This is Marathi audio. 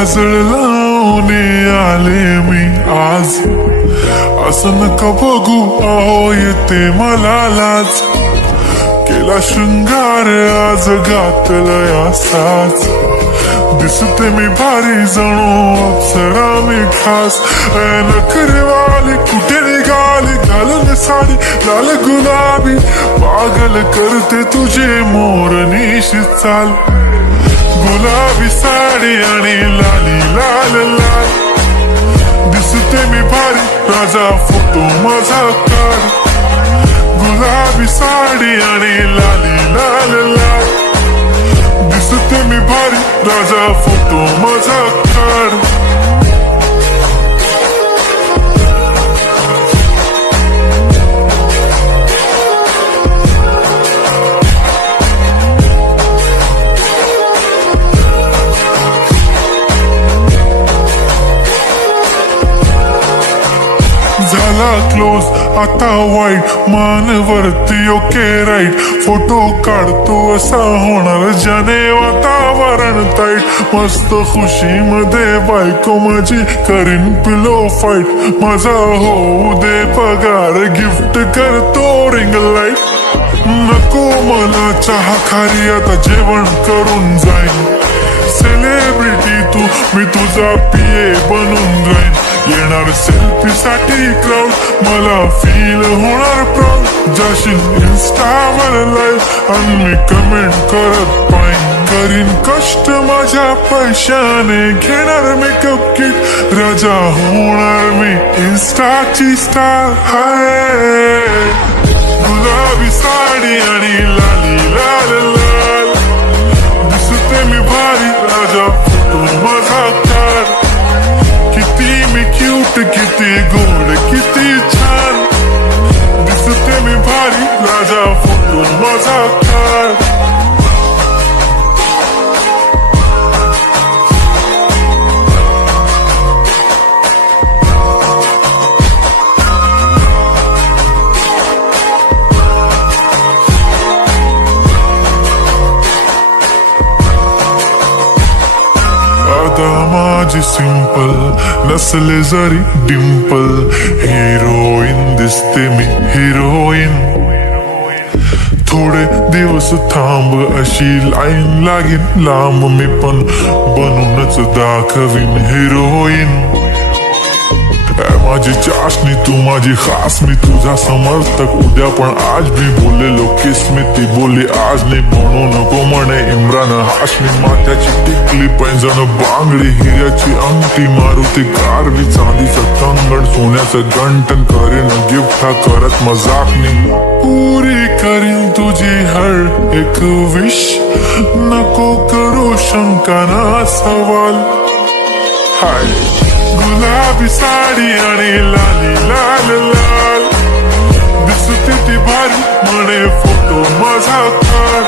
काजळ लावून आले मी आज, असं नका बघू अहो येते मला लाज. केला शृंगार आज घातलाय असाच, दिसते मी भारी जणू अप्सरा मी खास. नखरेवाली कुठे निघाली घालून साडी लाल गुलाबी, पागल करते तुझे मोरनीशी चाल. गुलाबी साडी आणि लाली लाल लाल, दिसते मी भारी राजा फोटो माझा काढ. गुलाबी साडी आणि लाली लाल लाल, दिसते मी भारी राजा फोटो माझा काढ. झाला क्लोज आता वाईट, मान वरती ओके राईट. फोटो काढतो असा होणार ज्याने वातावरण ताईट. मस्त खुशी मध्ये बायको माझी करीन पिलो फाईट. माझा होऊ दे पगार गिफ्ट करतो रिंग लाईट. नको मला चहा खारी आता जेवण करून जाईन. सेलिब्रिटी तू मी तुझा पिये बनून राहीन. येणार सेल्फी साठी क्राऊड मला फील होणार प्राऊड. जाशील इन्स्टावर लाईव्ह आणि मी कमेंट करत पाईन. करीन कष्ट माझ्या पैशाने घेणार मेकअप किट. राजा होणार मी इन्स्टाची स्टार. हाय गुलाबी साडी आणि लाली लाल लाल, दिसते मी भारी राजा फोटो माझा काढ. किती मी क्यूट किती गोड किती छान, दिसते मी भारी राजा फोटो माझा काढ. माझी सिंपल नसले जरी डिंपल, हिरोईन दिसते मी हिरोईन. थोडे दिवस थांब अशी लाईन लागेल लांब, मी पण बनूनच दाखवीन हिरोईन. माझी चाशनी तू माझी खास, मी तुझा समर्थक उद्या पण आज मी बोललेलो किस मी ती बोली आज नाही. म्हणू नको म्हणे इम्रान हाशमी. माथ्याची टिकली पैंजण बांगडी हिऱ्याची अंगठी, मारुती कारवी चांदीचं कंगण सोन्याचं गंटन. करीन गिफ्ट हा करत मजाकनी, पुरी करीन तुझी हर एक विश. नको करू शंका ना सवाल. हाय गुलाबी साडी आणि लाली लाल लाल, दिसते ती भारी म्हणे फोटो माझा काढ.